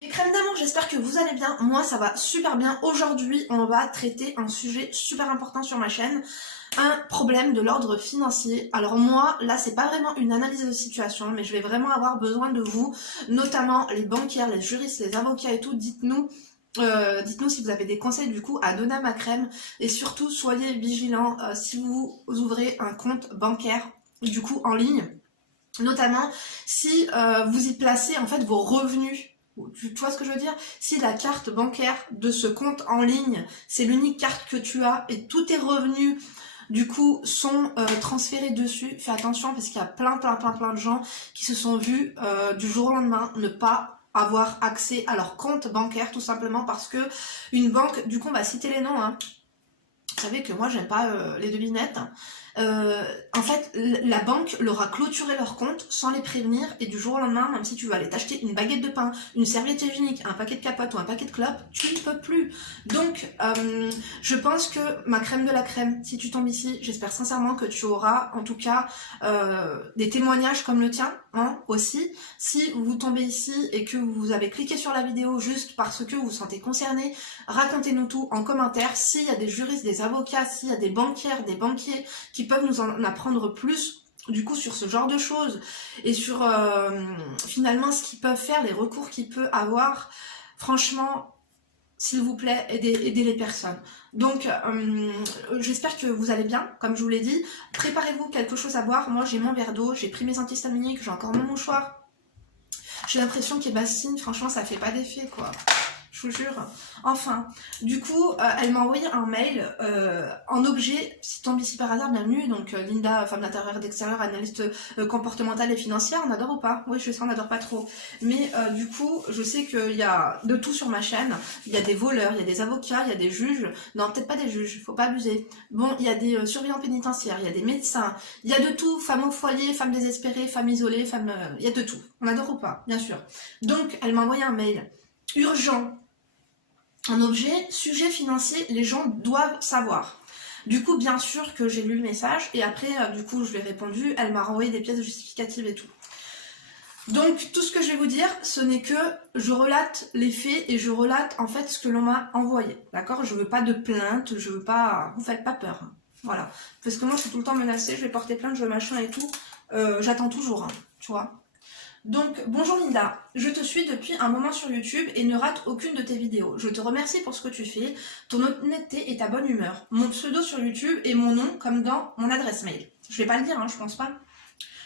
Les crèmes d'amour, j'espère que vous allez bien. Moi, ça va super bien. Aujourd'hui, on va traiter un sujet super important sur ma chaîne, un problème de l'ordre financier. Alors moi, là, c'est pas vraiment une analyse de situation, mais je vais vraiment avoir besoin de vous, notamment les banquières, les juristes, les avocats et tout. Dites-nous si vous avez des conseils du coup à donner à ma crème, et surtout soyez vigilants si vous ouvrez un compte bancaire du coup en ligne, notamment si vous y placez en fait vos revenus. Tu vois ce que je veux dire? Si la carte bancaire de ce compte en ligne, c'est l'unique carte que tu as et tous tes revenus du coup sont transférés dessus, fais attention parce qu'il y a plein de gens qui se sont vus du jour au lendemain ne pas avoir accès à leur compte bancaire, tout simplement parce que une banque, du coup on va citer les noms, hein. Vous savez que moi j'aime pas les devinettes. En fait, la banque leur a clôturé leur compte sans les prévenir, et du jour au lendemain, même si tu vas aller t'acheter une baguette de pain, une serviette hygiénique, un paquet de capotes ou un paquet de clopes, tu ne peux plus. Donc, je pense que ma crème de la crème, si tu tombes ici, j'espère sincèrement que tu auras en tout cas des témoignages comme le tien, hein, aussi. Si vous tombez ici et que vous avez cliqué sur la vidéo juste parce que vous vous sentez concerné, racontez-nous tout en commentaire. S'il y a des juristes, des avocats, s'il y a des banquières, des banquiers qui peuvent nous en apprendre plus du coup sur ce genre de choses et sur finalement ce qu'ils peuvent faire, les recours qu'ils peuvent avoir, franchement s'il vous plaît aidez les personnes. Donc j'espère que vous allez bien, comme je vous l'ai dit. Préparez-vous quelque chose à boire. Moi j'ai mon verre d'eau, j'ai pris mes antihistaminiques, j'ai encore mon mouchoir. J'ai l'impression qu'Ebastine, franchement ça fait pas d'effet quoi, je vous jure. Enfin, du coup, elle m'a envoyé un mail en objet. Si tombe ici par hasard, bienvenue. Donc Linda, femme d'intérieur et d'extérieur, analyste comportementale et financière. On adore ou pas? Oui, je sais, on adore pas trop. Mais du coup, je sais qu'il y a de tout sur ma chaîne. Il y a des voleurs, il y a des avocats, il y a des juges. Non, peut-être pas des juges, faut pas abuser. Bon, il y a des surveillants pénitentiaires, il y a des médecins. Il y a de tout. Femmes au foyer, femmes désespérées, femmes isolées, femmes... il y a de tout. On adore ou pas? Bien sûr. Donc, elle m'a envoyé un mail urgent. Un objet, sujet financier, les gens doivent savoir. Du coup, bien sûr que j'ai lu le message, et après, du coup, je lui ai répondu, elle m'a renvoyé des pièces justificatives et tout. Donc, tout ce que je vais vous dire, ce n'est que je relate les faits et je relate en fait ce que l'on m'a envoyé. D'accord? Je veux pas de plainte, je veux pas... Vous faites pas peur. Hein. Voilà. Parce que moi, je suis tout le temps menacée, je vais porter plainte, je veux machin et tout. J'attends toujours, hein, tu vois. Donc, bonjour Linda, je te suis depuis un moment sur YouTube et ne rate aucune de tes vidéos. Je te remercie pour ce que tu fais, ton honnêteté et ta bonne humeur. Mon pseudo sur YouTube est mon nom comme dans mon adresse mail. Je vais pas le dire, hein, je pense pas.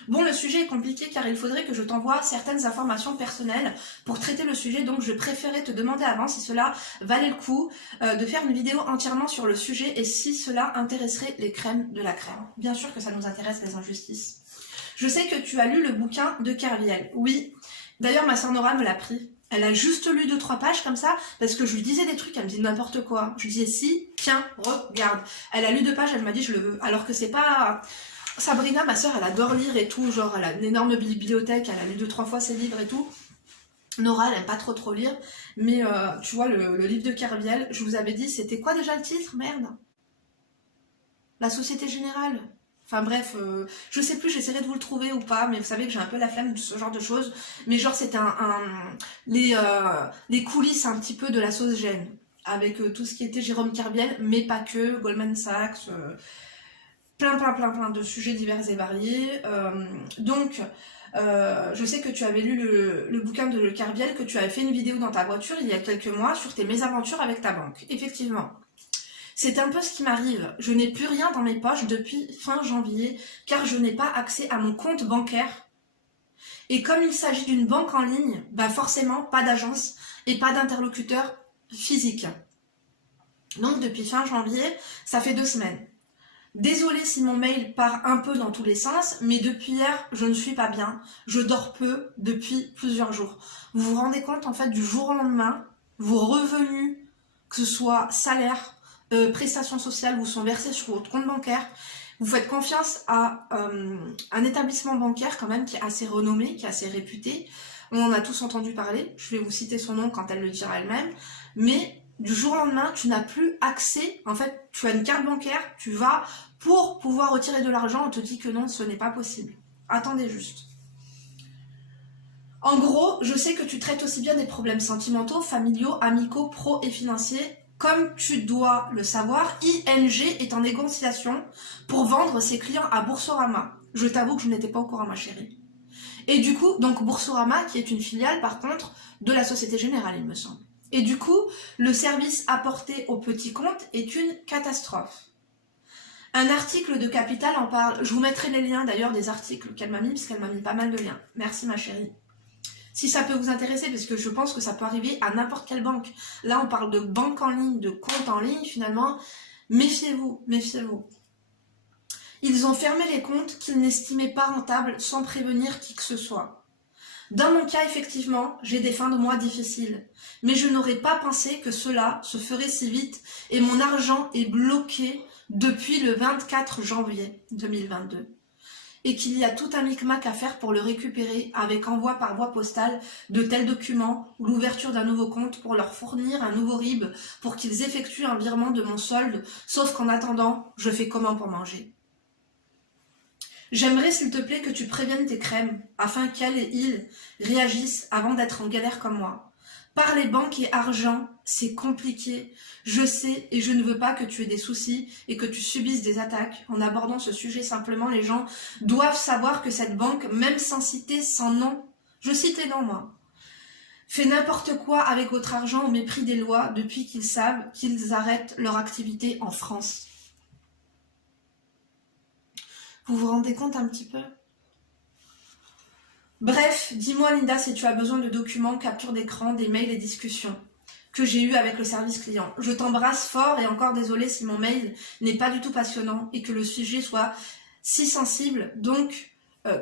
Bon, le sujet est compliqué car il faudrait que je t'envoie certaines informations personnelles pour traiter le sujet, donc je préférais te demander avant si cela valait le coup de faire une vidéo entièrement sur le sujet et si cela intéresserait les crèmes de la crème. Bien sûr que ça nous intéresse, les injustices. Je sais que tu as lu le bouquin de Kerviel. Oui. D'ailleurs, ma sœur Nora me l'a pris. Elle a juste lu 2-3 pages comme ça, parce que je lui disais des trucs, elle me dit n'importe quoi. Je lui disais si, tiens, regarde. Elle a lu 2 pages, elle m'a dit je le veux. Alors que c'est pas... Sabrina, ma sœur, elle adore lire et tout, genre elle a une énorme bibliothèque, elle a lu 2-3 fois ses livres et tout. Nora, elle aime pas trop lire, mais tu vois, le livre de Kerviel, je vous avais dit, c'était quoi déjà le titre? Merde. La Société Générale. Enfin bref, je sais plus, j'essaierai de vous le trouver ou pas, mais vous savez que j'ai un peu la flemme de ce genre de choses. Mais genre c'était les coulisses un petit peu de la sauce gêne, avec tout ce qui était Jérôme Kerviel, mais pas que, Goldman Sachs, plein de sujets divers et variés. Donc, je sais que tu avais lu le bouquin de Kerviel, que tu avais fait une vidéo dans ta voiture il y a quelques mois sur tes mésaventures avec ta banque. Effectivement. C'est un peu ce qui m'arrive. Je n'ai plus rien dans mes poches depuis fin janvier, car je n'ai pas accès à mon compte bancaire. Et comme il s'agit d'une banque en ligne, bah forcément, pas d'agence et pas d'interlocuteur physique. Donc depuis fin janvier, ça fait 2 semaines. Désolée si mon mail part un peu dans tous les sens, mais depuis hier, je ne suis pas bien. Je dors peu depuis plusieurs jours. Vous vous rendez compte, en fait, du jour au lendemain, vos revenus, que ce soit salaire, prestations sociales, vous sont versés sur votre compte bancaire. Vous faites confiance à un établissement bancaire quand même qui est assez renommé, qui est assez réputé. On en a tous entendu parler. Je vais vous citer son nom quand elle le dira elle-même. Mais du jour au lendemain, tu n'as plus accès. En fait, tu as une carte bancaire, tu vas pour pouvoir retirer de l'argent, on te dit que non, ce n'est pas possible. Attendez juste. En gros, je sais que tu traites aussi bien des problèmes sentimentaux, familiaux, amicaux, pro et financiers. Comme tu dois le savoir, ING est en négociation pour vendre ses clients à Boursorama. Je t'avoue que je n'étais pas au courant, ma chérie. Et du coup, donc Boursorama, qui est une filiale par contre de la Société Générale, il me semble. Et du coup, le service apporté aux petits comptes est une catastrophe. Un article de Capital en parle. Je vous mettrai les liens d'ailleurs des articles qu'elle m'a mis, parce qu'elle m'a mis pas mal de liens. Merci ma chérie. Si ça peut vous intéresser, parce que je pense que ça peut arriver à n'importe quelle banque. Là, on parle de banque en ligne, de compte en ligne, finalement. Méfiez-vous, méfiez-vous. Ils ont fermé les comptes qu'ils n'estimaient pas rentables sans prévenir qui que ce soit. Dans mon cas, effectivement, j'ai des fins de mois difficiles. Mais je n'aurais pas pensé que cela se ferait si vite et mon argent est bloqué depuis le 24 janvier 2022. Et qu'il y a tout un micmac à faire pour le récupérer avec envoi par voie postale de tels documents ou l'ouverture d'un nouveau compte pour leur fournir un nouveau RIB pour qu'ils effectuent un virement de mon solde, sauf qu'en attendant, je fais comment pour manger. J'aimerais s'il te plaît que tu préviennes tes crèmes afin qu'elles et ils réagissent avant d'être en galère comme moi. Parler banque et argent, c'est compliqué. Je sais et je ne veux pas que tu aies des soucis et que tu subisses des attaques. En abordant ce sujet simplement, les gens doivent savoir que cette banque, même sans citer sans nom, je cite les noms moi, fait n'importe quoi avec votre argent au mépris des lois depuis qu'ils savent qu'ils arrêtent leur activité en France. Vous vous rendez compte un petit peu ? Bref, dis-moi Linda si tu as besoin de documents, capture d'écran, des mails et discussions que j'ai eu avec le service client. Je t'embrasse fort et encore désolée si mon mail n'est pas du tout passionnant et que le sujet soit si sensible, donc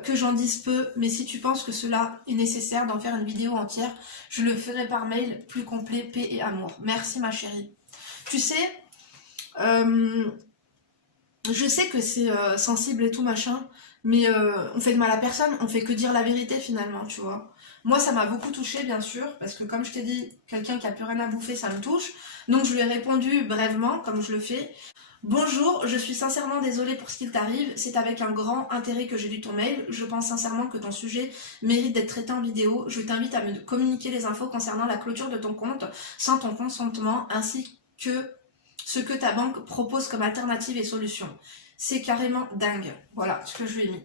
que j'en dise peu, mais si tu penses que cela est nécessaire d'en faire une vidéo entière, je le ferai par mail plus complet, paix et amour. Merci ma chérie. Tu sais, je sais que c'est sensible et tout machin, mais on fait de mal à personne, on fait que dire la vérité finalement, tu vois. Moi, ça m'a beaucoup touchée, bien sûr, parce que comme je t'ai dit, quelqu'un qui a plus rien à bouffer, ça me touche. Donc je lui ai répondu brièvement, comme je le fais. Bonjour, je suis sincèrement désolée pour ce qu'il t'arrive. C'est avec un grand intérêt que j'ai lu ton mail. Je pense sincèrement que ton sujet mérite d'être traité en vidéo. Je t'invite à me communiquer les infos concernant la clôture de ton compte sans ton consentement, ainsi que ce que ta banque propose comme alternative et solution. C'est carrément dingue. Voilà ce que je lui ai mis.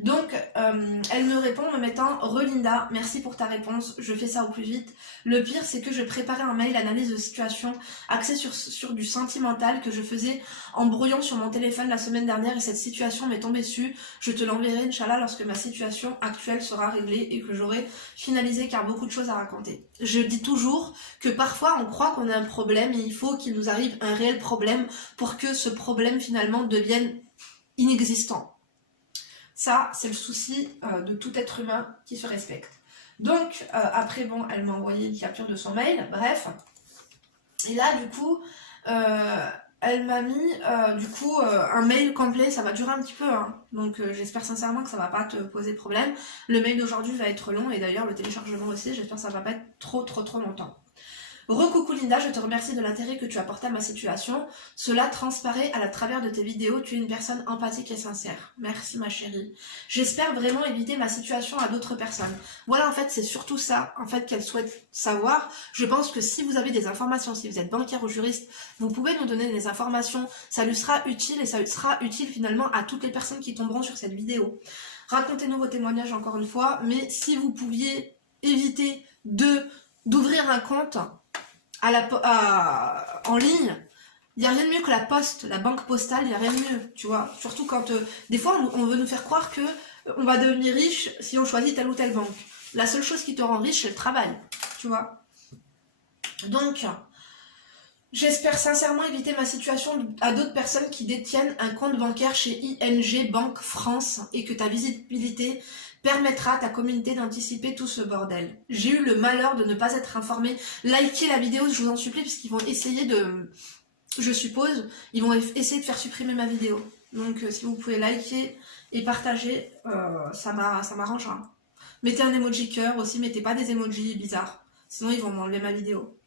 Donc, elle me répond en me mettant « Relinda, merci pour ta réponse, je fais ça au plus vite. Le pire, c'est que je préparais un mail analyse de situation axé sur du sentimental que je faisais en brouillant sur mon téléphone la semaine dernière et cette situation m'est tombée dessus. Je te l'enverrai, Inch'Allah, lorsque ma situation actuelle sera réglée et que j'aurai finalisé car beaucoup de choses à raconter. Je dis toujours que parfois on croit qu'on a un problème et il faut qu'il nous arrive un réel problème pour que ce problème finalement devienne inexistant. Ça, c'est le souci de tout être humain qui se respecte. Donc, après, bon, elle m'a envoyé une capture de son mail, bref. Et là, du coup, elle m'a mis, un mail complet, ça va durer un petit peu, hein. Donc j'espère sincèrement que ça va pas te poser problème. Le mail d'aujourd'hui va être long, et d'ailleurs, le téléchargement aussi, j'espère que ça va pas être trop longtemps. Recoucou Linda, je te remercie de l'intérêt que tu as porté à ma situation. Cela transparaît à la travers de tes vidéos. Tu es une personne empathique et sincère. Merci ma chérie. J'espère vraiment éviter ma situation à d'autres personnes. Voilà, en fait, c'est surtout ça, en fait, qu'elle souhaite savoir. Je pense que si vous avez des informations, si vous êtes banquière ou juriste, vous pouvez nous donner des informations. Ça lui sera utile et ça sera utile finalement à toutes les personnes qui tomberont sur cette vidéo. Racontez-nous vos témoignages encore une fois, mais si vous pouviez éviter d'ouvrir un compte en ligne, il n'y a rien de mieux que la poste, la banque postale, il n'y a rien de mieux, tu vois. Surtout quand, des fois, on veut nous faire croire que on va devenir riche si on choisit telle ou telle banque. La seule chose qui te rend riche, c'est le travail, tu vois. Donc, j'espère sincèrement éviter ma situation à d'autres personnes qui détiennent un compte bancaire chez ING Banque France et que ta visibilité permettra à ta communauté d'anticiper tout ce bordel. J'ai eu le malheur de ne pas être informée. Likez la vidéo, je vous en supplie, parce qu'ils vont essayer de... Je suppose, ils vont essayer de faire supprimer ma vidéo. Donc si vous pouvez liker et partager, ça m'arrangera. Mettez un emoji cœur aussi, mettez pas des emojis bizarres. Sinon ils vont m'enlever ma vidéo.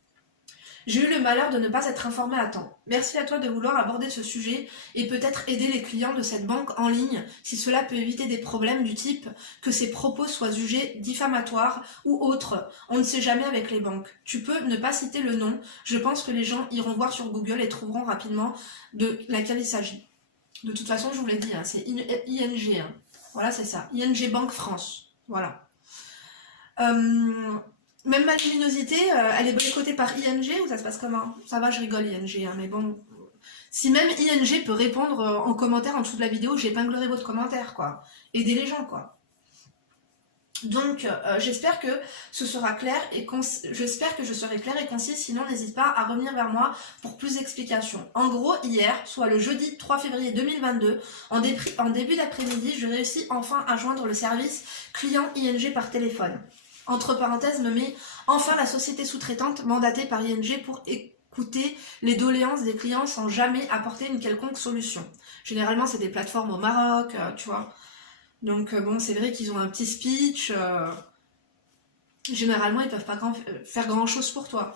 J'ai eu le malheur de ne pas être informée à temps. Merci à toi de vouloir aborder ce sujet et peut-être aider les clients de cette banque en ligne si cela peut éviter des problèmes du type que ces propos soient jugés diffamatoires ou autres. On ne sait jamais avec les banques. Tu peux ne pas citer le nom. Je pense que les gens iront voir sur Google et trouveront rapidement de laquelle il s'agit. De toute façon, je vous l'ai dit, hein, c'est ING. Hein. Voilà, c'est ça. ING Banque France. Voilà. Même ma luminosité, elle est boycottée par ING ou ça se passe comment? Ça va, je rigole ING, hein, mais bon. Si même ING peut répondre en commentaire en dessous de la vidéo, j'épinglerai votre commentaire, quoi. Aidez les gens, quoi. Donc, j'espère que ce sera clair et j'espère que je serai claire et concise, sinon n'hésite pas à revenir vers moi pour plus d'explications. En gros, hier, soit le jeudi 3 février 2022, en début d'après-midi, je réussis enfin à joindre le service client ING par téléphone. Entre parenthèses, me met enfin la société sous-traitante mandatée par ING pour écouter les doléances des clients sans jamais apporter une quelconque solution. Généralement, c'est des plateformes au Maroc, tu vois. Donc bon, c'est vrai qu'ils ont un petit speech. Généralement, ils peuvent pas faire grand-chose pour toi.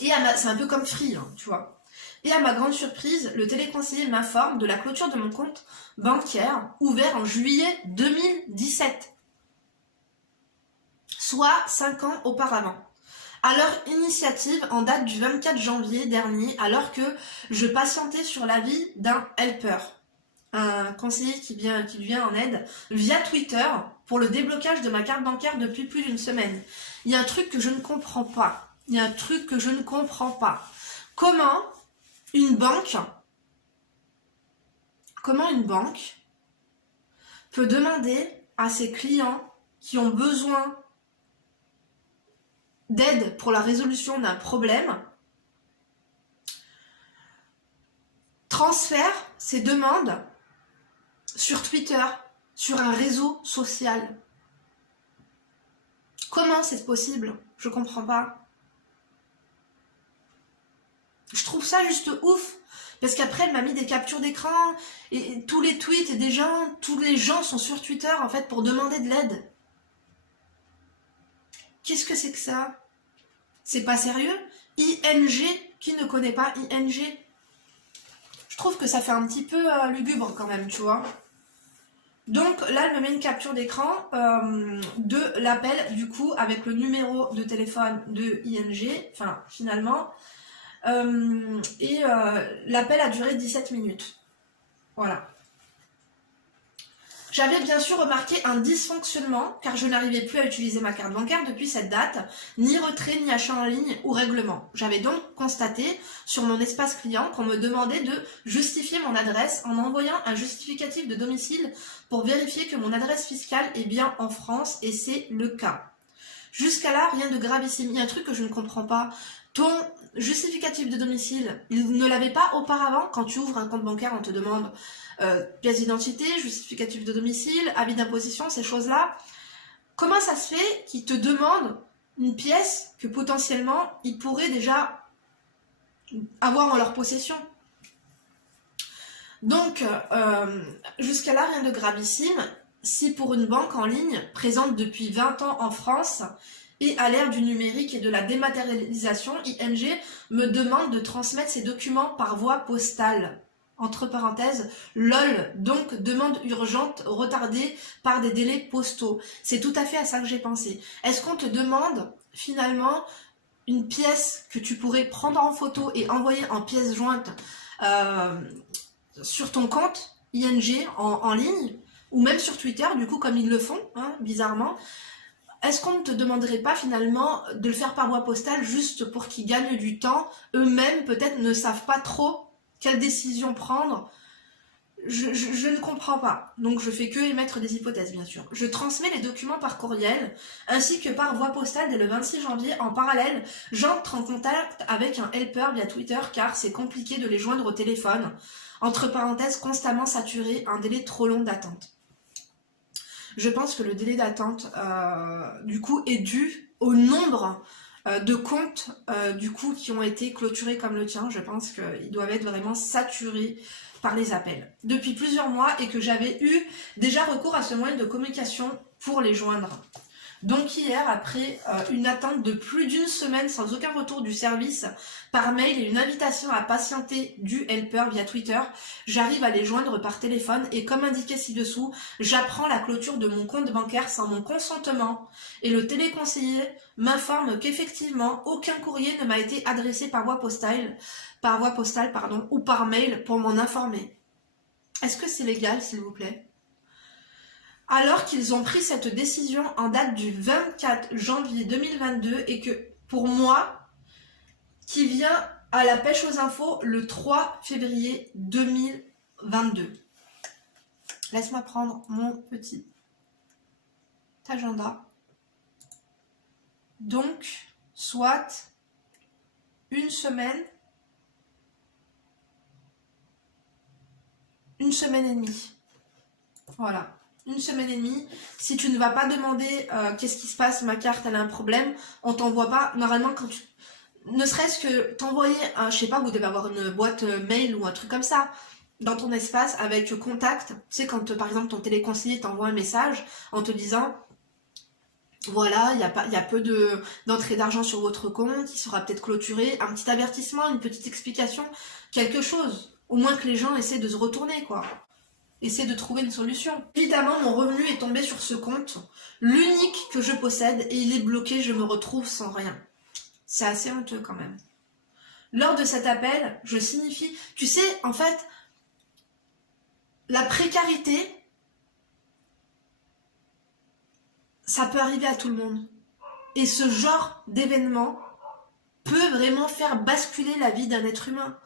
Et c'est un peu comme Free, hein, tu vois. Et à ma grande surprise, le téléconseiller m'informe de la clôture de mon compte bancaire ouvert en juillet 2017. Soit 5 ans auparavant. À leur initiative, en date du 24 janvier dernier, alors que je patientais sur l'avis d'un helper, un conseiller qui lui vient en aide, via Twitter, pour le déblocage de ma carte bancaire depuis plus d'une semaine. Il y a un truc que je ne comprends pas. Comment une banque peut demander à ses clients qui ont besoin d'aide pour la résolution d'un problème, transfère ces demandes sur Twitter, sur un réseau social. Comment c'est possible? Je comprends pas. Je trouve ça juste ouf. Parce qu'après, elle m'a mis des captures d'écran et tous les tweets des gens, tous les gens sont sur Twitter en fait pour demander de l'aide. Qu'est-ce que c'est que ça? C'est pas sérieux? ING, qui ne connaît pas ING? Je trouve que ça fait un petit peu lugubre quand même, tu vois. Donc là, elle me met une capture d'écran de l'appel, du coup, avec le numéro de téléphone de ING, enfin, finalement. L'appel a duré 17 minutes. Voilà. J'avais bien sûr remarqué un dysfonctionnement, car je n'arrivais plus à utiliser ma carte bancaire depuis cette date, ni retrait, ni achat en ligne ou règlement. J'avais donc constaté sur mon espace client qu'on me demandait de justifier mon adresse en envoyant un justificatif de domicile pour vérifier que mon adresse fiscale est bien en France, et c'est le cas. Jusqu'à là, rien de gravissime. Il y a un truc que je ne comprends pas. Ton justificatif de domicile, il ne l'avait pas auparavant. Quand tu ouvres un compte bancaire, on te demande pièce d'identité, justificatif de domicile, avis d'imposition, ces choses-là. Comment ça se fait qu'ils te demandent une pièce que potentiellement ils pourraient déjà avoir en leur possession? Donc, jusqu'à là, rien de gravissime. Si pour une banque en ligne, présente depuis 20 ans en France, et à l'ère du numérique et de la dématérialisation, ING me demande de transmettre ces documents par voie postale. Entre parenthèses, LOL, donc demande urgente retardée par des délais postaux. C'est tout à fait à ça que j'ai pensé. Est-ce qu'on te demande finalement une pièce que tu pourrais prendre en photo et envoyer en pièce jointe sur ton compte ING en ligne, ou même sur Twitter, du coup, comme ils le font, hein, bizarrement? Est-ce qu'on ne te demanderait pas finalement de le faire par voie postale juste pour qu'ils gagnent du temps? Eux-mêmes peut-être ne savent pas trop quelle décision prendre. Je ne comprends pas. Donc je fais que émettre des hypothèses, bien sûr. Je transmets les documents par courriel ainsi que par voie postale dès le 26 janvier. En parallèle, j'entre en contact avec un helper via Twitter car c'est compliqué de les joindre au téléphone. Entre parenthèses, constamment saturé, un délai trop long d'attente. Je pense que le délai d'attente, du coup, est dû au nombre de comptes, du coup, qui ont été clôturés comme le tien. Je pense qu'ils doivent être vraiment saturés par les appels depuis plusieurs mois et que j'avais eu déjà recours à ce moyen de communication pour les joindre. Donc hier, après une attente de plus d'une semaine sans aucun retour du service par mail et une invitation à patienter du helper via Twitter, j'arrive à les joindre par téléphone et comme indiqué ci-dessous, j'apprends la clôture de mon compte bancaire sans mon consentement et le téléconseiller m'informe qu'effectivement aucun courrier ne m'a été adressé par voie postale, ou par mail pour m'en informer. Est-ce que c'est légal, s'il vous plaît ? Alors qu'ils ont pris cette décision en date du 24 janvier 2022 et que, pour moi, qui vient à la pêche aux infos le 3 février 2022. Laisse-moi prendre mon petit agenda. Donc, soit une semaine et demie. Voilà. Une semaine et demie, si tu ne vas pas demander qu'est-ce qui se passe, ma carte elle a un problème, on t'envoie pas, normalement quand tu... Ne serait-ce que t'envoyer, je sais pas, vous devez avoir une boîte mail ou un truc comme ça, dans ton espace avec contact, tu sais quand par exemple ton téléconseiller t'envoie un message en te disant voilà, il y a peu d'entrée d'argent sur votre compte, il sera peut-être clôturé, un petit avertissement, une petite explication, quelque chose, au moins que les gens essaient de se retourner quoi. Essaie de trouver une solution. Évidemment, mon revenu est tombé sur ce compte, l'unique que je possède, et il est bloqué, je me retrouve sans rien. C'est assez honteux quand même. Lors de cet appel, je signifie... Tu sais, en fait, la précarité, ça peut arriver à tout le monde. Et ce genre d'événement peut vraiment faire basculer la vie d'un être humain.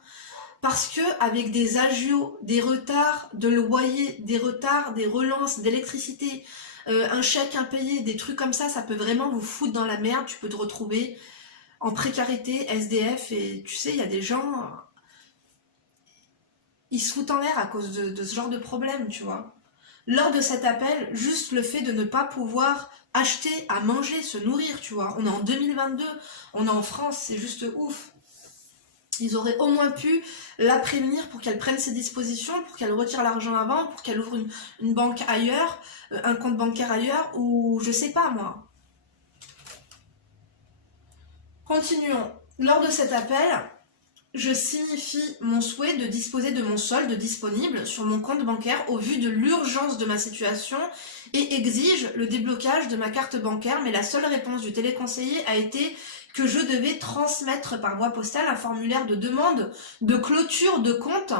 Parce que avec des agios, des retards de loyer, des retards, des relances d'électricité, un chèque impayé, des trucs comme ça peut vraiment vous foutre dans la merde. Tu peux te retrouver en précarité, SDF, et tu sais, il y a des gens, ils se foutent en l'air à cause de ce genre de problème, tu vois. Lors de cet appel, juste le fait de ne pas pouvoir acheter à manger, se nourrir, tu vois. On est en 2022, on est en France, c'est juste ouf. Ils auraient au moins pu la prévenir pour qu'elle prenne ses dispositions, pour qu'elle retire l'argent avant, pour qu'elle ouvre une banque ailleurs, un compte bancaire ailleurs, ou je sais pas moi. Continuons. Lors de cet appel, je signifie mon souhait de disposer de mon solde disponible sur mon compte bancaire au vu de l'urgence de ma situation et exige le déblocage de ma carte bancaire, mais la seule réponse du téléconseiller a été que je devais transmettre par voie postale un formulaire de demande de clôture de compte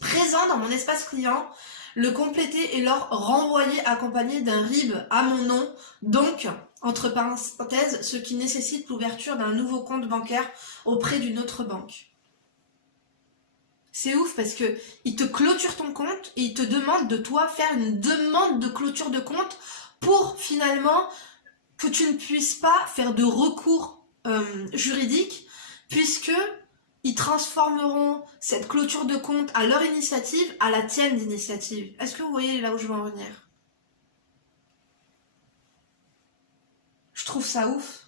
présent dans mon espace client, le compléter et leur renvoyer accompagné d'un RIB à mon nom, donc, entre parenthèses, ce qui nécessite l'ouverture d'un nouveau compte bancaire auprès d'une autre banque. C'est ouf parce que ils te clôturent ton compte et ils te demandent de toi faire une demande de clôture de compte pour finalement que tu ne puisses pas faire de recours juridique puisque ils transformeront cette clôture de compte à leur initiative à la tienne d'initiative. Est-ce que vous voyez là où je veux en venir ? Je trouve ça ouf.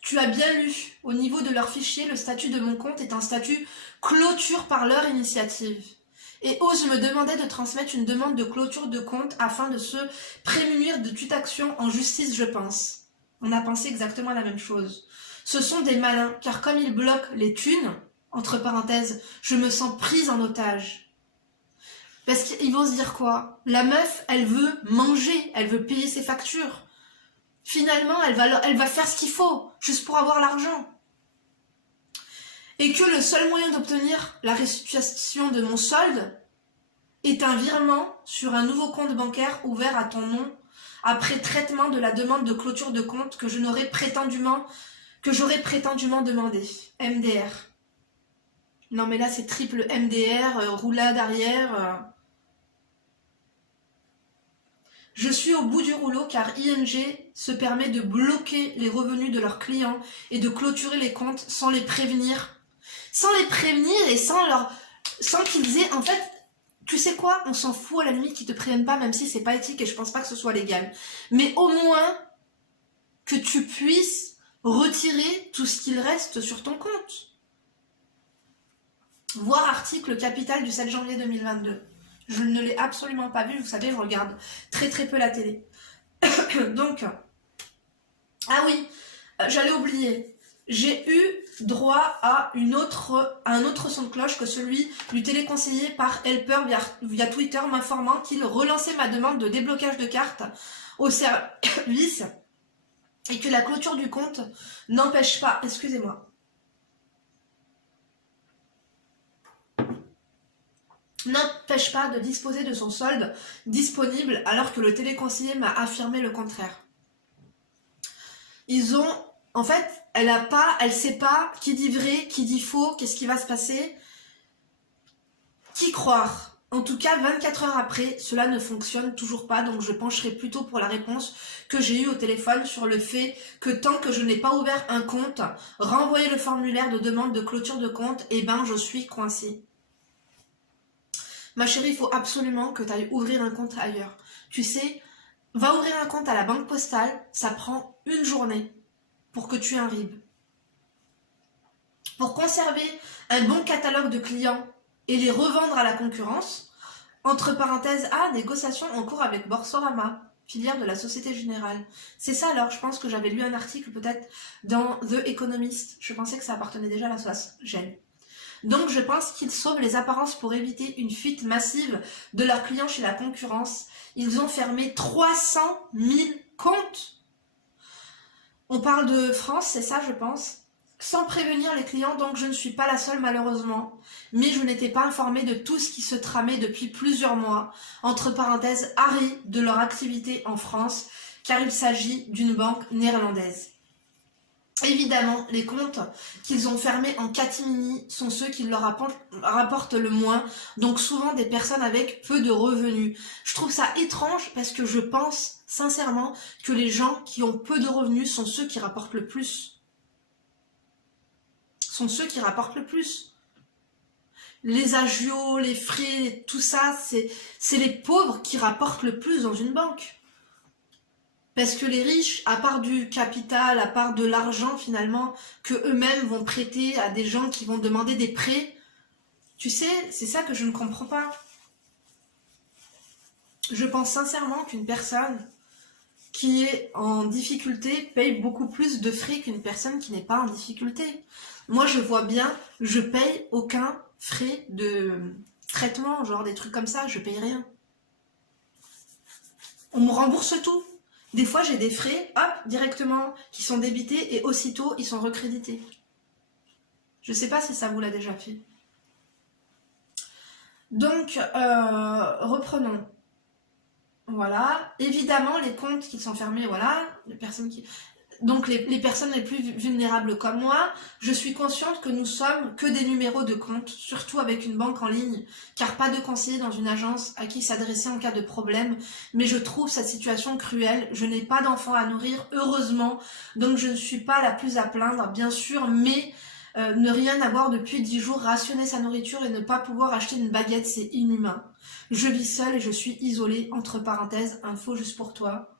Tu as bien lu, au niveau de leur fichier, le statut de mon compte est un statut clôture par leur initiative. Et ose me demander de transmettre une demande de clôture de compte afin de se prémunir de toute action en justice, je pense. On a pensé exactement la même chose. Ce sont des malins, car comme ils bloquent les thunes, entre parenthèses, je me sens prise en otage. Parce qu'ils vont se dire quoi ? La meuf, elle veut manger, elle veut payer ses factures. Finalement, elle va faire ce qu'il faut, juste pour avoir l'argent. Et que le seul moyen d'obtenir la restitution de mon solde est un virement sur un nouveau compte bancaire ouvert à ton nom après traitement de la demande de clôture de compte que j'aurais prétendument demandé. MDR. Non mais là c'est triple MDR, roulade arrière. Je suis au bout du rouleau car ING se permet de bloquer les revenus de leurs clients et de clôturer les comptes sans les prévenir. Sans les prévenir et sans qu'ils aient... En fait, tu sais quoi ? On s'en fout à la limite qu'ils te préviennent pas, même si c'est pas éthique et je pense pas que ce soit légal. Mais au moins que tu puisses retirer tout ce qu'il reste sur ton compte. Voir article Capital du 7 janvier 2022. Je ne l'ai absolument pas vu, vous savez, je regarde très très peu la télé. Donc, ah oui, j'allais oublier. J'ai eu droit à un autre son de cloche que celui du téléconseiller par Helper via Twitter m'informant qu'il relançait ma demande de déblocage de carte au service et que la clôture du compte n'empêche pas, excusez-moi, n'empêche pas de disposer de son solde disponible alors que le téléconseiller m'a affirmé le contraire. Ils ont, en fait, elle sait pas qui dit vrai, qui dit faux, qu'est-ce qui va se passer, qui croire. En tout cas, 24 heures après, cela ne fonctionne toujours pas, donc je pencherai plutôt pour la réponse que j'ai eue au téléphone sur le fait que tant que je n'ai pas ouvert un compte, renvoyer le formulaire de demande de clôture de compte, et ben je suis coincée. Ma chérie, il faut absolument que tu ailles ouvrir un compte ailleurs. Tu sais, va ouvrir un compte à la banque postale, ça prend une journée pour que tu aies un RIB. Pour conserver un bon catalogue de clients et les revendre à la concurrence, entre parenthèses, négociation en cours avec Boursorama, filière de la Société Générale. C'est ça alors, je pense que j'avais lu un article peut-être dans The Economist. Je pensais que ça appartenait déjà à la Soc-Gen. Donc je pense qu'ils sauvent les apparences pour éviter une fuite massive de leurs clients chez la concurrence. Ils ont fermé 300 000 comptes. On parle de France, c'est ça je pense, sans prévenir les clients, donc je ne suis pas la seule malheureusement. Mais je n'étais pas informée de tout ce qui se tramait depuis plusieurs mois, entre parenthèses, arrêt de leur activité en France, car il s'agit d'une banque néerlandaise. Évidemment, les comptes qu'ils ont fermés en catimini sont ceux qui leur rapportent le moins, donc souvent des personnes avec peu de revenus. Je trouve ça étrange parce que je pense sincèrement que les gens qui ont peu de revenus sont ceux qui rapportent le plus. Les agios, les frais, tout ça, c'est les pauvres qui rapportent le plus dans une banque. Parce que les riches, à part du capital, à part de l'argent finalement, que eux-mêmes vont prêter à des gens qui vont demander des prêts, tu sais, c'est ça que je ne comprends pas. Je pense sincèrement qu'une personne qui est en difficulté paye beaucoup plus de frais qu'une personne qui n'est pas en difficulté. Moi, je vois bien, je paye aucun frais de traitement, genre des trucs comme ça, je paye rien. On me rembourse tout. Des fois, j'ai des frais, hop, directement, qui sont débités et aussitôt, ils sont recrédités. Je ne sais pas si ça vous l'a déjà fait. Donc, reprenons. Voilà. Évidemment, les comptes qui sont fermés, voilà, les personnes qui... Donc, les personnes les plus vulnérables comme moi, je suis consciente que nous sommes que des numéros de compte, surtout avec une banque en ligne, car pas de conseiller dans une agence à qui s'adresser en cas de problème. Mais je trouve cette situation cruelle. Je n'ai pas d'enfants à nourrir, heureusement, donc je ne suis pas la plus à plaindre, bien sûr, mais ne rien avoir depuis 10 jours, rationner sa nourriture et ne pas pouvoir acheter une baguette, c'est inhumain. Je vis seule et je suis isolée, entre parenthèses, info juste pour toi.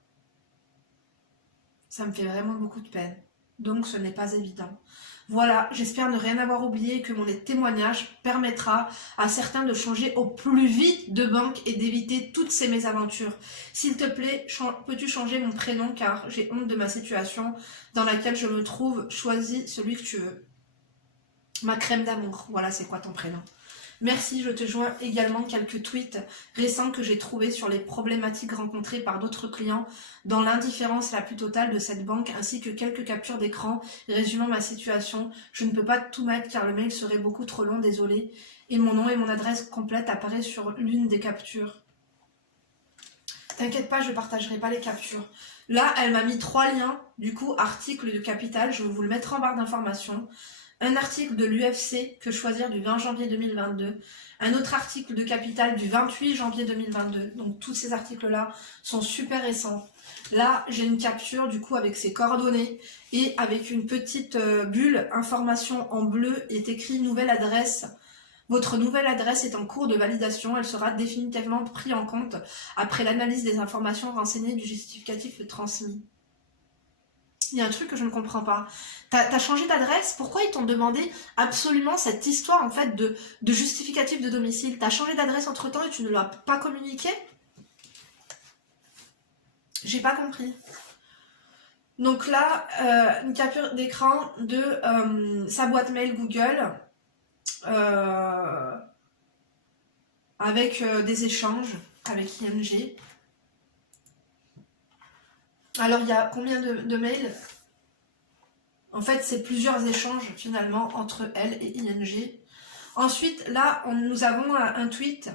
Ça me fait vraiment beaucoup de peine. Donc ce n'est pas évident. Voilà, j'espère ne rien avoir oublié et que mon témoignage permettra à certains de changer au plus vite de banque et d'éviter toutes ces mésaventures. S'il te plaît, peux-tu changer mon prénom car j'ai honte de ma situation dans laquelle je me trouve. Choisis celui que tu veux. Ma crème d'amour, voilà c'est quoi ton prénom. Merci, je te joins également quelques tweets récents que j'ai trouvés sur les problématiques rencontrées par d'autres clients dans l'indifférence la plus totale de cette banque ainsi que quelques captures d'écran résumant ma situation. Je ne peux pas tout mettre car le mail serait beaucoup trop long, désolé. Et mon nom et mon adresse complète apparaissent sur l'une des captures. T'inquiète pas, je ne partagerai pas les captures. Là, elle m'a mis 3 liens, du coup, article de Capital, je vais vous le mettre en barre d'informations. Un article de l'UFC, que choisir, du 20 janvier 2022. Un autre article de Capital du 28 janvier 2022. Donc tous ces articles-là sont super récents. Là, j'ai une capture du coup avec ses coordonnées et avec une petite bulle, information en bleu, est écrit nouvelle adresse. Votre nouvelle adresse est en cours de validation. Elle sera définitivement prise en compte après l'analyse des informations renseignées du justificatif transmis. Il y a un truc que je ne comprends pas. T'as changé d'adresse? Pourquoi ils t'ont demandé absolument cette histoire en fait de justificatif de domicile? T'as changé d'adresse entre temps et tu ne l'as pas communiqué? J'ai pas compris. Donc là, une capture d'écran de sa boîte mail Google avec des échanges avec ING. Alors il y a combien de mails? En fait, c'est plusieurs échanges finalement entre elle et ING. Ensuite, là, nous avons un tweet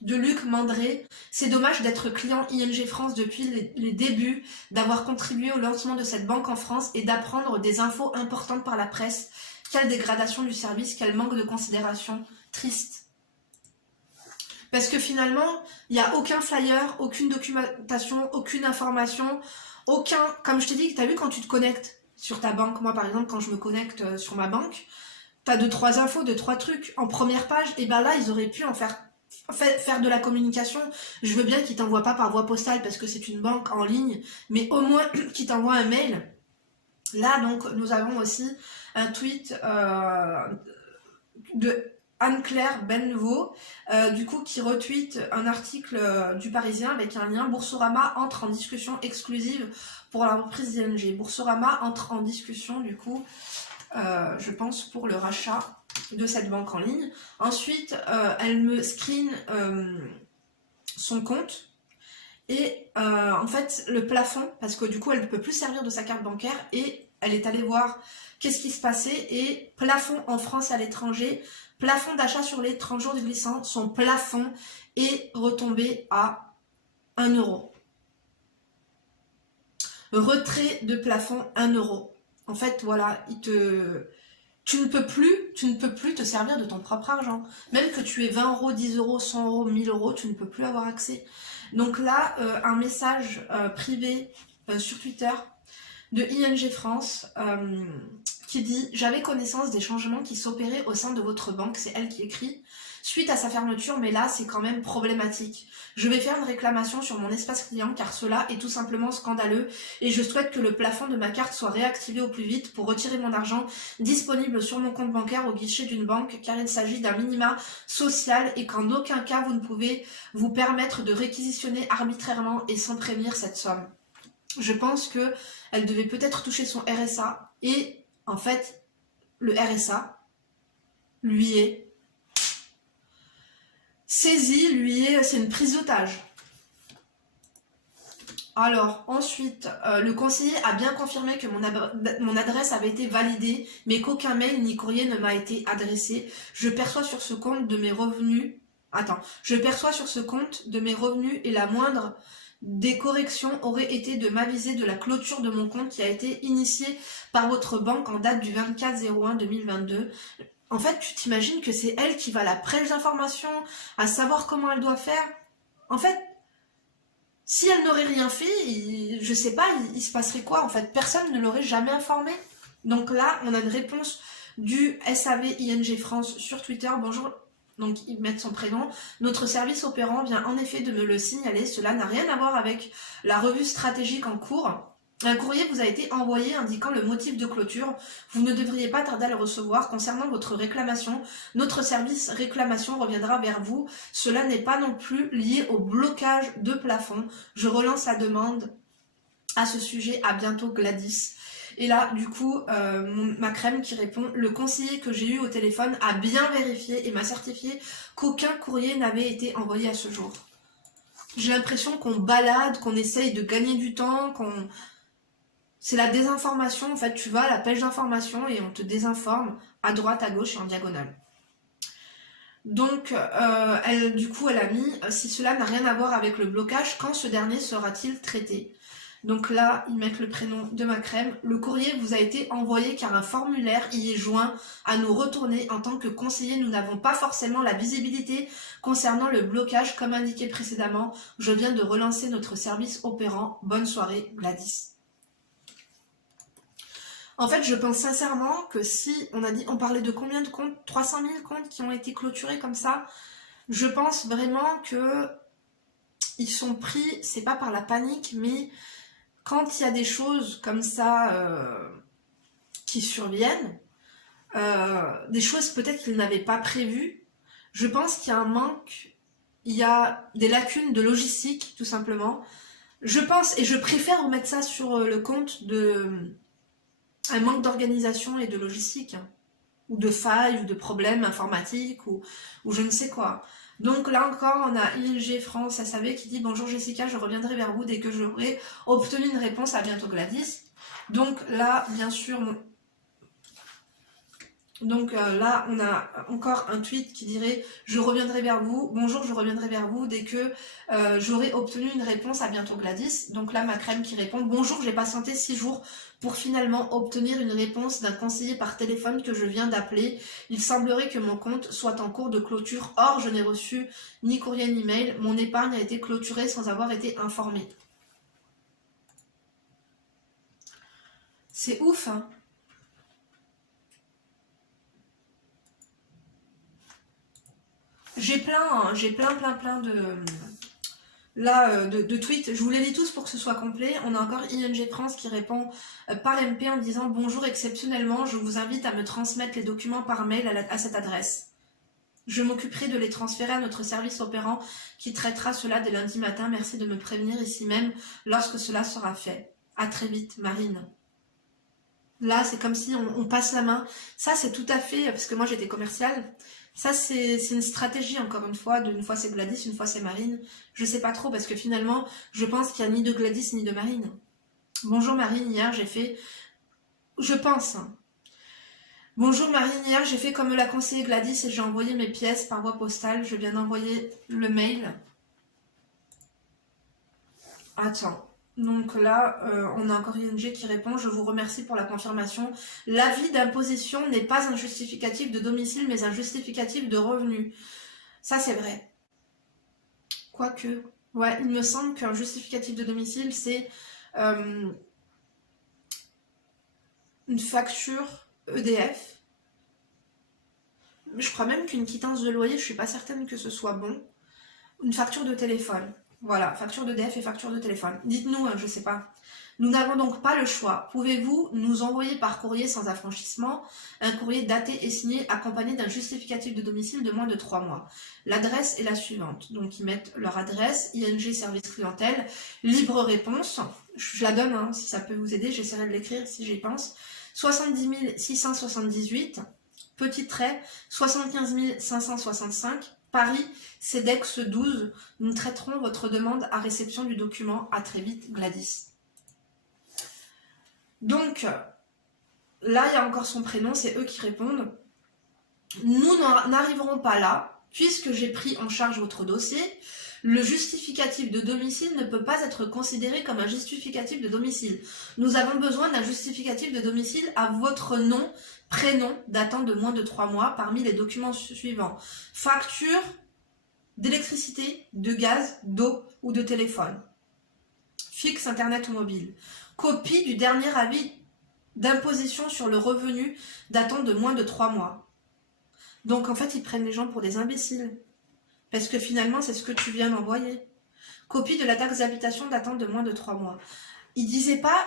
de Luc Mandré. C'est dommage d'être client ING France depuis les débuts, d'avoir contribué au lancement de cette banque en France et d'apprendre des infos importantes par la presse. Quelle dégradation du service, quel manque de considération. Triste. Parce que finalement, il n'y a aucun flyer, aucune documentation, aucune information, aucun... Comme je t'ai dit, tu as vu quand tu te connectes sur ta banque, moi par exemple, quand je me connecte sur ma banque, t'as 2-3 infos, 2-3 trucs en première page, et ben là, ils auraient pu en faire de la communication. Je veux bien qu'ils t'envoient pas par voie postale parce que c'est une banque en ligne, mais au moins qu'ils t'envoient un mail. Là, donc, nous avons aussi un tweet de Anne-Claire Benvaux, du coup, qui retweet un article du Parisien avec un lien. Boursorama entre en discussion exclusive pour la reprise d'ING. Boursorama entre en discussion, du coup, je pense, pour le rachat de cette banque en ligne. Ensuite, elle me screen son compte et en fait le plafond, parce que du coup elle ne peut plus servir de sa carte bancaire, et elle est allée voir qu'est-ce qui se passait, et plafond en France et à l'étranger, plafond d'achat sur les 30 jours de glissant, son plafond est retombé à 1 €. Retrait de plafond 1 €. En fait, voilà, tu ne peux plus te servir de ton propre argent. Même que tu aies 20 €, 10 €, 100 €, 1000 €, tu ne peux plus avoir accès. Donc là, un message privé sur Twitter de ING France qui dit « J'avais connaissance des changements qui s'opéraient au sein de votre banque », c'est elle qui écrit, « suite à sa fermeture, mais là, c'est quand même problématique. Je vais faire une réclamation sur mon espace client car cela est tout simplement scandaleux et je souhaite que le plafond de ma carte soit réactivé au plus vite pour retirer mon argent disponible sur mon compte bancaire au guichet d'une banque car il s'agit d'un minima social et qu'en aucun cas vous ne pouvez vous permettre de réquisitionner arbitrairement et sans prévenir cette somme. » Je pense que elle devait peut-être toucher son RSA et en fait le RSA lui est saisi, c'est une prise d'otage. Alors, ensuite, le conseiller a bien confirmé que mon adresse avait été validée, mais qu'aucun mail ni courrier ne m'a été adressé. Je perçois sur ce compte de mes revenus... Je perçois sur ce compte de mes revenus et la moindre des corrections aurait été de m'aviser de la clôture de mon compte qui a été initiée par votre banque en date du 24/01/2022. En fait, tu t'imagines que c'est elle qui va à la prêche d'informations, à savoir comment elle doit faire. En fait, si elle n'aurait rien fait, je sais pas, il se passerait quoi en fait? Personne ne l'aurait jamais informé. Donc là, on a une réponse du SAV ING France sur Twitter. Bonjour, donc ils mettent son prénom. Notre service opérant vient en effet de me le signaler. Cela n'a rien à voir avec la revue stratégique en cours. Un courrier vous a été envoyé indiquant le motif de clôture. Vous ne devriez pas tarder à le recevoir. Concernant votre réclamation, notre service réclamation reviendra vers vous. Cela n'est pas non plus lié au blocage de plafond. Je relance la demande à ce sujet. À bientôt, Gladys. Et là, du coup, ma crème qui répond « Le conseiller que j'ai eu au téléphone a bien vérifié et m'a certifié qu'aucun courrier n'avait été envoyé à ce jour. » J'ai l'impression qu'on balade, qu'on essaye de gagner du temps, qu'on... C'est la désinformation, en fait, tu vas à la pêche d'information et on te désinforme à droite, à gauche et en diagonale. Donc, du coup, elle a mis « Si cela n'a rien à voir avec le blocage, quand ce dernier sera-t-il traité ?» Donc là, ils mettent le prénom de ma crème. Le courrier vous a été envoyé car un formulaire y est joint à nous retourner. En tant que conseiller, nous n'avons pas forcément la visibilité concernant le blocage comme indiqué précédemment. Je viens de relancer notre service opérant. Bonne soirée, Gladys. En fait, je pense sincèrement que si on parlait de combien de comptes, 300 000 comptes qui ont été clôturés comme ça, je pense vraiment que ils sont pris, c'est pas par la panique, mais quand il y a des choses comme ça qui surviennent, des choses peut-être qu'ils n'avaient pas prévues, je pense qu'il y a un manque, il y a des lacunes de logistique tout simplement. Je pense, et je préfère remettre ça sur le compte de un manque d'organisation et de logistique, hein, ou de failles, ou de problèmes informatiques, ou je ne sais quoi. Donc là encore, on a ING France SAV qui dit « Bonjour Jessica, je reviendrai vers vous dès que j'aurai obtenu une réponse, à bientôt Gladys ». Donc là, bien sûr, là, on a encore un tweet qui dirait « Je reviendrai vers vous, bonjour, je reviendrai vers vous dès que j'aurai obtenu une réponse, à bientôt Gladys ». Donc là, ma crème qui répond « Bonjour, j'ai patienté 6 jours pour finalement obtenir une réponse d'un conseiller par téléphone que je viens d'appeler. Il semblerait que mon compte soit en cours de clôture. Or, je n'ai reçu ni courrier ni mail. Mon épargne a été clôturée sans avoir été informée. » C'est ouf, hein. J'ai plein de tweets. Je vous les lis tous pour que ce soit complet. On a encore ING France qui répond par MP en disant « Bonjour, exceptionnellement, je vous invite à me transmettre les documents par mail à cette adresse. Je m'occuperai de les transférer à notre service opérant qui traitera cela dès lundi matin. Merci de me prévenir ici même lorsque cela sera fait. À très vite, Marine. » Là, c'est comme si on passe la main. Ça, c'est tout à fait, parce que moi j'étais commerciale, ça c'est une stratégie, encore une fois, une fois c'est Gladys, une fois c'est Marine. Je sais pas trop, parce que finalement, je pense qu'il n'y a ni de Gladys ni de Marine. Bonjour Marine, hier j'ai fait... Je pense. Bonjour Marine, hier j'ai fait comme l'a conseillé Gladys et j'ai envoyé mes pièces par voie postale. Je viens d'envoyer le mail. Attends. Donc là, on a encore ING qui répond « Je vous remercie pour la confirmation. L'avis d'imposition n'est pas un justificatif de domicile, mais un justificatif de revenu. » Ça, c'est vrai. Quoique. Ouais, il me semble qu'un justificatif de domicile, c'est une facture EDF. Je crois même qu'une quittance de loyer, je suis pas certaine que ce soit bon. Une facture de téléphone. Voilà, facture d'EDF et facture de téléphone. Dites-nous, je sais pas. Nous n'avons donc pas le choix. Pouvez-vous nous envoyer par courrier sans affranchissement un courrier daté et signé accompagné d'un justificatif de domicile de moins de 3 mois. L'adresse est la suivante. Donc ils mettent leur adresse, ING service clientèle, libre réponse. Je la donne, hein, si ça peut vous aider, j'essaierai de l'écrire si j'y pense. 70 678, petit trait, 75 565, Paris, CEDEX 12. Nous traiterons votre demande à réception du document. À très vite, Gladys. Donc, là, il y a encore son prénom, c'est eux qui répondent. Nous n'arriverons pas là, puisque j'ai pris en charge votre dossier. Le justificatif de domicile ne peut pas être considéré comme un justificatif de domicile. Nous avons besoin d'un justificatif de domicile à votre nom, prénom, datant de moins de 3 mois, parmi les documents suivants. Facture d'électricité, de gaz, d'eau ou de téléphone. Fixe, internet ou mobile. Copie du dernier avis d'imposition sur le revenu datant de moins de 3 mois. Donc en fait, ils prennent les gens pour des imbéciles. Parce que finalement, c'est ce que tu viens d'envoyer. Copie de la taxe d'habitation datant de moins de 3 mois. Il disait pas,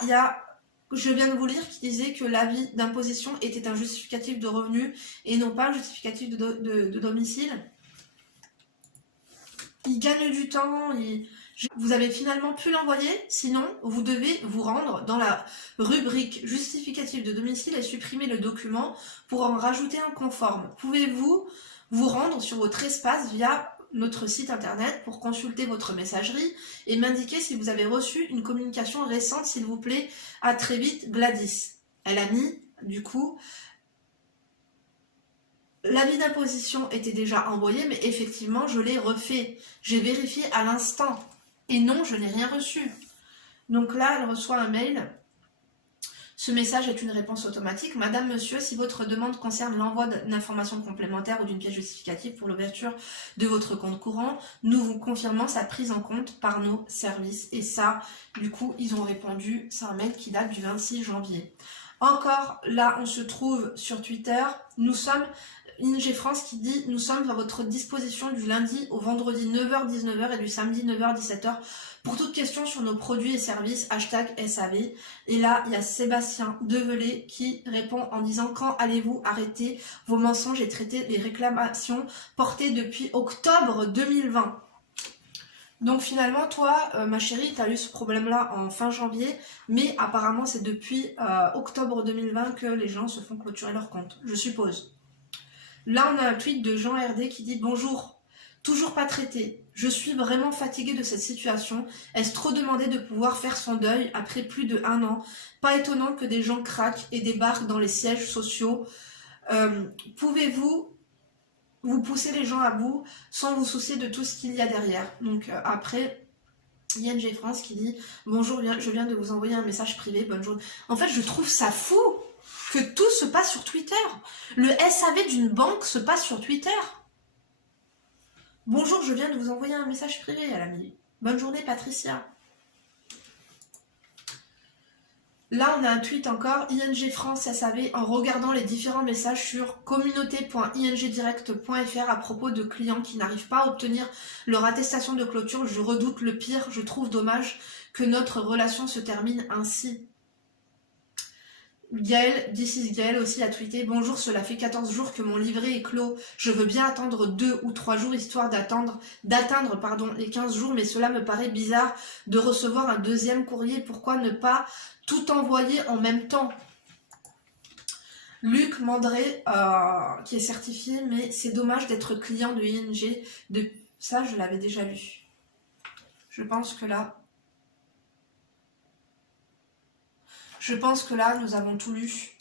je viens de vous lire, qu'il disait que l'avis d'imposition était un justificatif de revenu et non pas un justificatif de domicile. Il gagne du temps, vous avez finalement pu l'envoyer, sinon vous devez vous rendre dans la rubrique justificatif de domicile et supprimer le document pour en rajouter un conforme. Pouvez-vous vous rendre sur votre espace via notre site internet pour consulter votre messagerie et m'indiquer si vous avez reçu une communication récente, s'il vous plaît. À très vite, Gladys. Elle a mis, du coup, l'avis d'imposition était déjà envoyé, mais effectivement, je l'ai refait. J'ai vérifié à l'instant. Et non, je n'ai rien reçu. Donc là, elle reçoit un mail. Ce message est une réponse automatique. Madame, monsieur, si votre demande concerne l'envoi d'informations complémentaires ou d'une pièce justificative pour l'ouverture de votre compte courant, nous vous confirmons sa prise en compte par nos services. Et ça, du coup, ils ont répondu. C'est un mail qui date du 26 janvier. Encore, là, on se trouve sur Twitter. Nous sommes... ING France qui dit « Nous sommes à votre disposition du lundi au vendredi 9h-19h et du samedi 9h-17h pour toute question sur nos produits et services, #SAV. » Et là, il y a Sébastien Develay qui répond en disant « Quand allez-vous arrêter vos mensonges et traiter les réclamations portées depuis octobre 2020 ?» Donc finalement, toi, ma chérie, tu as eu ce problème-là en fin janvier, mais apparemment c'est depuis octobre 2020 que les gens se font clôturer leur compte, je suppose. Là, on a un tweet de Jean RD qui dit « Bonjour, toujours pas traité. Je suis vraiment fatigué de cette situation. Est-ce trop demandé de pouvoir faire son deuil après plus de 1 an? Pas étonnant que des gens craquent et débarquent dans les sièges sociaux. Pouvez-vous vous pousser les gens à bout sans vous soucier de tout ce qu'il y a derrière ?» Donc après, ING France qui dit « Bonjour, je viens de vous envoyer un message privé, bonne journée. » En fait, je trouve ça fou que tout se passe sur Twitter. Le SAV d'une banque se passe sur Twitter. Bonjour, je viens de vous envoyer un message privé à l'ami. Bonne journée, Patricia. Là, on a un tweet encore, ING France SAV, en regardant les différents messages sur communauté.ingdirect.fr à propos de clients qui n'arrivent pas à obtenir leur attestation de clôture. Je redoute le pire, je trouve dommage que notre relation se termine ainsi. Gaël, This is Gaël aussi a tweeté « Bonjour, cela fait 14 jours que mon livret est clos. Je veux bien attendre 2 ou 3 jours histoire d'atteindre les 15 jours, mais cela me paraît bizarre de recevoir un deuxième courrier. Pourquoi ne pas tout envoyer en même temps ?» Luc Mandré, qui est certifié, mais c'est dommage d'être client de ING. Ça, je l'avais déjà lu. Je pense que là, nous avons tout lu.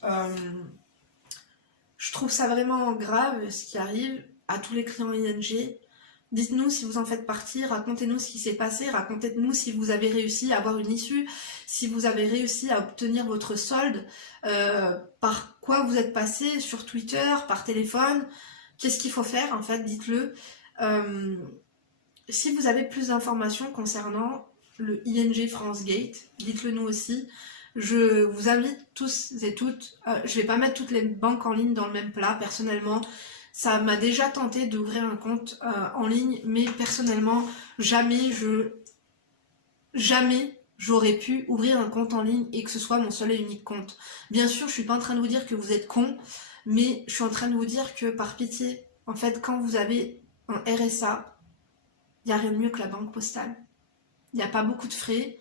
Je trouve ça vraiment grave, ce qui arrive à tous les clients ING. Dites-nous si vous en faites partie, racontez-nous ce qui s'est passé, racontez-nous si vous avez réussi à avoir une issue, si vous avez réussi à obtenir votre solde, par quoi vous êtes passé, sur Twitter, par téléphone, qu'est-ce qu'il faut faire en fait, dites-le. Si vous avez plus d'informations concernant le ING France Gate, dites-le nous aussi. Je vous invite tous et toutes, je vais pas mettre toutes les banques en ligne dans le même plat, personnellement, ça m'a déjà tenté d'ouvrir un compte en ligne, mais personnellement, jamais j'aurais pu ouvrir un compte en ligne et que ce soit mon seul et unique compte. Bien sûr, je suis pas en train de vous dire que vous êtes con, mais je suis en train de vous dire que par pitié, en fait, quand vous avez un RSA, il n'y a rien de mieux que la banque postale. Il n'y a pas beaucoup de frais.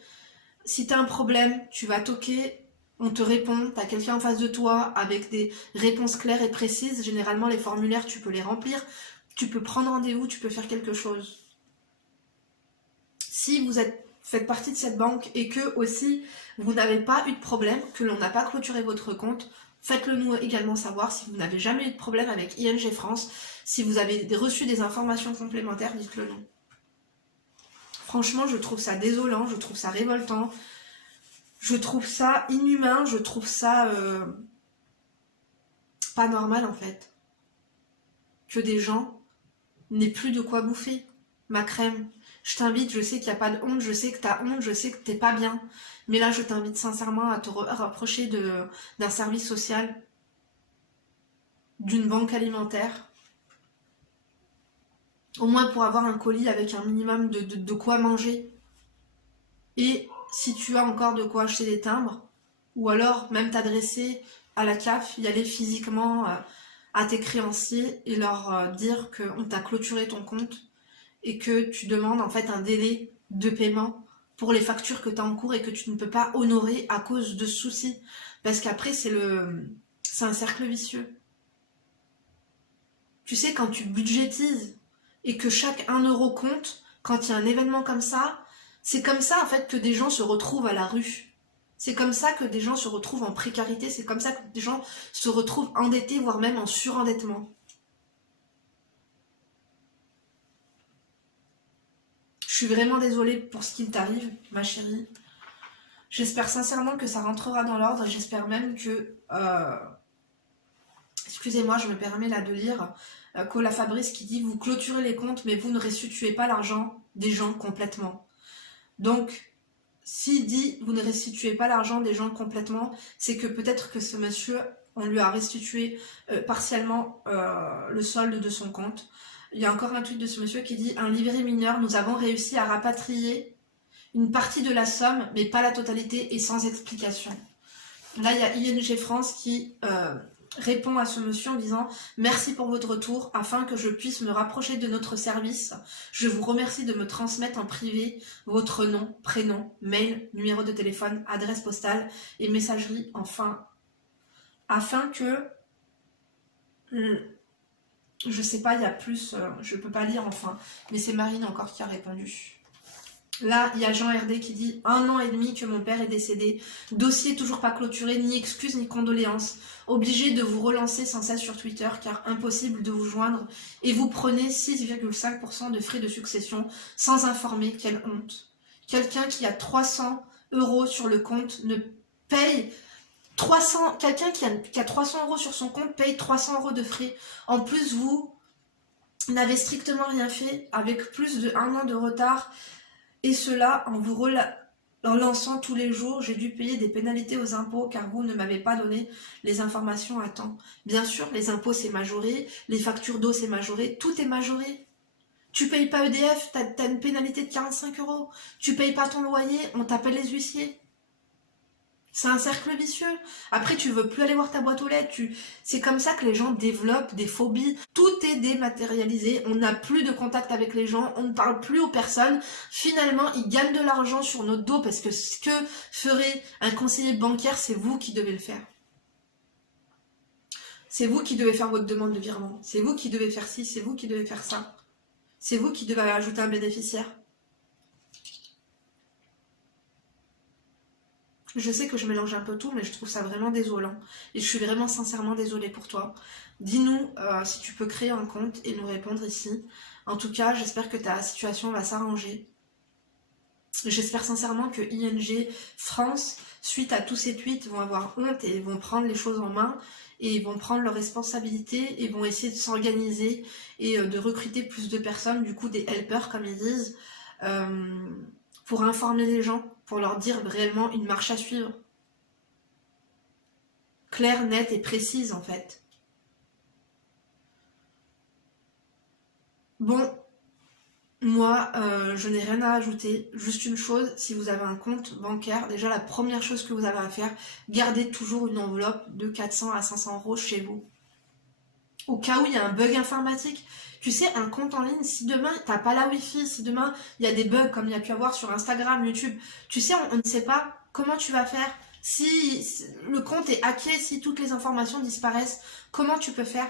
Si tu as un problème, tu vas toquer, on te répond, tu as quelqu'un en face de toi avec des réponses claires et précises. Généralement, les formulaires, tu peux les remplir, tu peux prendre rendez-vous, tu peux faire quelque chose. Si vous faites partie de cette banque et que aussi vous n'avez pas eu de problème, que l'on n'a pas clôturé votre compte, faites-le nous également savoir. Si vous n'avez jamais eu de problème avec ING France, si vous avez reçu des informations complémentaires, dites-le nous. Franchement, je trouve ça désolant, je trouve ça révoltant, je trouve ça inhumain, je trouve ça pas normal en fait. Que des gens n'aient plus de quoi bouffer. Ma crème, je t'invite, je sais qu'il n'y a pas de honte, je sais que tu as honte, je sais que t'es pas bien. Mais là, je t'invite sincèrement à te rapprocher d'un service social, d'une banque alimentaire. Au moins pour avoir un colis avec un minimum de quoi manger. Et si tu as encore de quoi acheter des timbres, ou alors même t'adresser à la CAF, y aller physiquement à tes créanciers et leur dire qu'on t'a clôturé ton compte et que tu demandes en fait un délai de paiement pour les factures que tu as en cours et que tu ne peux pas honorer à cause de soucis. Parce qu'après, c'est un cercle vicieux. Tu sais, quand tu budgétises et que chaque 1 euro compte, quand il y a un événement comme ça, c'est comme ça en fait que des gens se retrouvent à la rue. C'est comme ça que des gens se retrouvent en précarité, c'est comme ça que des gens se retrouvent endettés, voire même en surendettement. Je suis vraiment désolée pour ce qu'il t'arrive, ma chérie. J'espère sincèrement que ça rentrera dans l'ordre, j'espère même que... Excusez-moi, je me permets là de lire Cola Fabrice qui dit « Vous clôturez les comptes, mais vous ne restituez pas l'argent des gens complètement. » Donc, s'il dit « Vous ne restituez pas l'argent des gens complètement », c'est que peut-être que ce monsieur, on lui a restitué partiellement le solde de son compte. Il y a encore un tweet de ce monsieur qui dit « Un livret mineur, nous avons réussi à rapatrier une partie de la somme, mais pas la totalité et sans explication. » Là, il y a ING France qui répond à ce monsieur en disant « Merci pour votre retour, afin que je puisse me rapprocher de notre service. Je vous remercie de me transmettre en privé votre nom, prénom, mail, numéro de téléphone, adresse postale et messagerie, enfin, afin que... Je sais pas, il y a plus, je peux pas lire enfin, mais c'est Marine encore qui a répondu. Là, il y a Jean RD qui dit « 1 an et demi que mon père est décédé. Dossier toujours pas clôturé, ni excuses ni condoléances. Obligé de vous relancer sans cesse sur Twitter car impossible de vous joindre. Et vous prenez 6,5% de frais de succession sans informer. Quelle honte. Quelqu'un qui a 300 € sur le compte ne paye 300... Quelqu'un qui a 300 € sur son compte paye 300 € de frais. En plus, vous n'avez strictement rien fait avec plus de 1 an de retard. Et cela en vous relançant tous les jours, j'ai dû payer des pénalités aux impôts car vous ne m'avez pas donné les informations à temps. Bien sûr, les impôts c'est majoré, les factures d'eau c'est majoré, tout est majoré. Tu payes pas EDF, t'as une pénalité de 45 €. Tu payes pas ton loyer, on t'appelle les huissiers. C'est un cercle vicieux. Après, tu veux plus aller voir ta boîte aux lettres. C'est comme ça que les gens développent des phobies. Tout est dématérialisé. On n'a plus de contact avec les gens. On ne parle plus aux personnes. Finalement, ils gagnent de l'argent sur notre dos parce que ce que ferait un conseiller bancaire, c'est vous qui devez le faire. C'est vous qui devez faire votre demande de virement. C'est vous qui devez faire ci. C'est vous qui devez faire ça. C'est vous qui devez ajouter un bénéficiaire. Je sais que je mélange un peu tout, mais je trouve ça vraiment désolant. Et je suis vraiment sincèrement désolée pour toi. Dis-nous si tu peux créer un compte et nous répondre ici. En tout cas, j'espère que ta situation va s'arranger. J'espère sincèrement que ING France, suite à tous ces tweets, vont avoir honte et vont prendre les choses en main et vont prendre leurs responsabilités et vont essayer de s'organiser et de recruter plus de personnes, du coup des helpers comme ils disent, pour informer les gens, pour leur dire réellement une marche à suivre. Claire, nette et précise en fait. Bon, moi je n'ai rien à ajouter, juste une chose, si vous avez un compte bancaire, déjà la première chose que vous avez à faire, gardez toujours une enveloppe de 400 à 500 € chez vous. Au cas où il y a un bug informatique. Tu sais, un compte en ligne, si demain t'as pas la wifi, si demain il y a des bugs comme il y a pu avoir sur Instagram, YouTube, tu sais, on ne sait pas comment tu vas faire. Si le compte est hacké, si toutes les informations disparaissent, comment tu peux faire?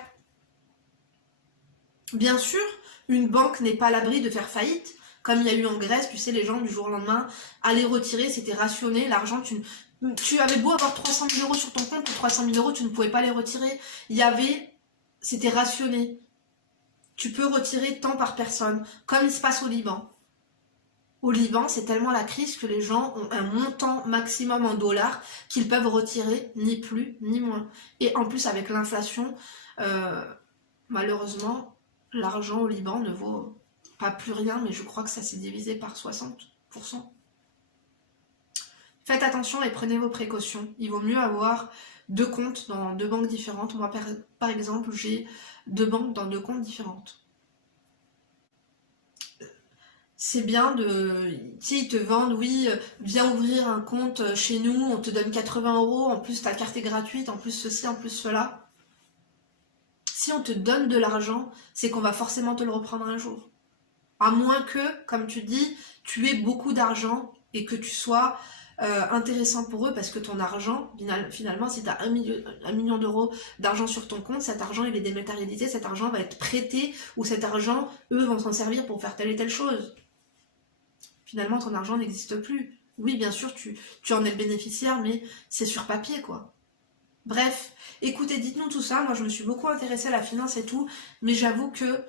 Bien sûr, une banque n'est pas à l'abri de faire faillite. Comme il y a eu en Grèce, tu sais, les gens du jour au lendemain allaient retirer, c'était rationné, l'argent, tu avais beau avoir 300 000 € sur ton compte ou 300 000 €, tu ne pouvais pas les retirer. C'était rationné. Tu peux retirer tant par personne, comme il se passe au Liban. Au Liban, c'est tellement la crise que les gens ont un montant maximum en dollars qu'ils peuvent retirer, ni plus ni moins. Et en plus, avec l'inflation, malheureusement, l'argent au Liban ne vaut pas plus rien, mais je crois que ça s'est divisé par 60%. Faites attention et prenez vos précautions. Il vaut mieux avoir 2 comptes dans 2 banques différentes. Moi, par exemple, j'ai 2 banques dans 2 comptes différentes. C'est bien de... Tu sais, ils te vendent, oui, viens ouvrir un compte chez nous, on te donne 80 €, en plus ta carte est gratuite, en plus ceci, en plus cela. Si on te donne de l'argent, c'est qu'on va forcément te le reprendre un jour. À moins que, comme tu dis, tu aies beaucoup d'argent et que tu sois intéressant pour eux parce que ton argent, finalement, si tu as 1 million d'euros d'argent sur ton compte, cet argent il est dématérialisé, cet argent va être prêté ou cet argent, eux, vont s'en servir pour faire telle et telle chose. Finalement, ton argent n'existe plus. Oui, bien sûr, tu en es le bénéficiaire, mais c'est sur papier, quoi. Bref, écoutez, dites-nous tout ça. Moi, je me suis beaucoup intéressée à la finance et tout, mais j'avoue que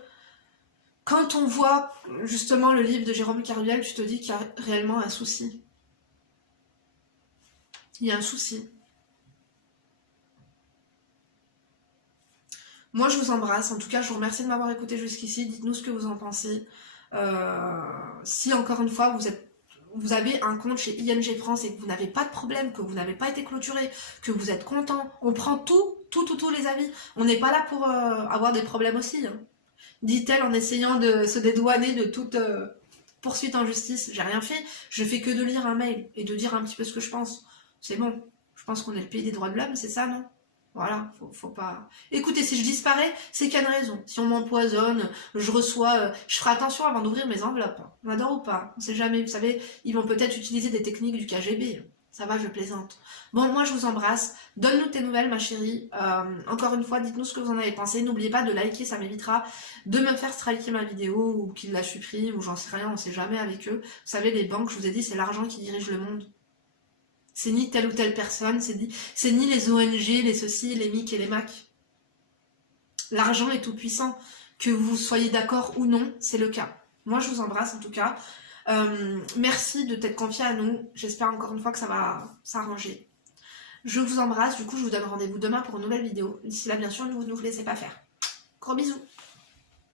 quand on voit justement le livre de Jérôme Kerviel, tu te dis qu'il y a réellement un souci. Il y a un souci. Moi, je vous embrasse. En tout cas, je vous remercie de m'avoir écouté jusqu'ici. Dites-nous ce que vous en pensez. Si, encore une fois, vous avez un compte chez ING France et que vous n'avez pas de problème, que vous n'avez pas été clôturé, que vous êtes content, on prend tous les avis. On n'est pas là pour avoir des problèmes aussi. Hein. Dit-elle en essayant de se dédouaner de toute poursuite en justice. J'ai rien fait. Je fais que de lire un mail et de dire un petit peu ce que je pense. C'est bon. Je pense qu'on est le pays des droits de l'homme, c'est ça, non? Voilà, faut pas... Écoutez, si je disparais, c'est qu'il y a une raison. Si on m'empoisonne, je reçois... je ferai attention avant d'ouvrir mes enveloppes. On adore ou pas? On sait jamais, vous savez, ils vont peut-être utiliser des techniques du KGB. Ça va, je plaisante. Bon, moi je vous embrasse. Donne-nous tes nouvelles, ma chérie. Encore une fois, dites-nous ce que vous en avez pensé. N'oubliez pas de liker, ça m'évitera de me faire striker ma vidéo ou qu'ils la suppriment ou j'en sais rien, on sait jamais avec eux. Vous savez, les banques, je vous ai dit, c'est l'argent qui dirige le monde. C'est ni telle ou telle personne, c'est ni les ONG, les ceci, les MIC et les MAC. L'argent est tout puissant. Que vous soyez d'accord ou non, c'est le cas. Moi, je vous embrasse en tout cas. Merci de t'être confié à nous. J'espère encore une fois que ça va s'arranger. Je vous embrasse. Du coup, je vous donne rendez-vous demain pour une nouvelle vidéo. D'ici là, bien sûr, ne vous laissez pas faire. Gros bisous.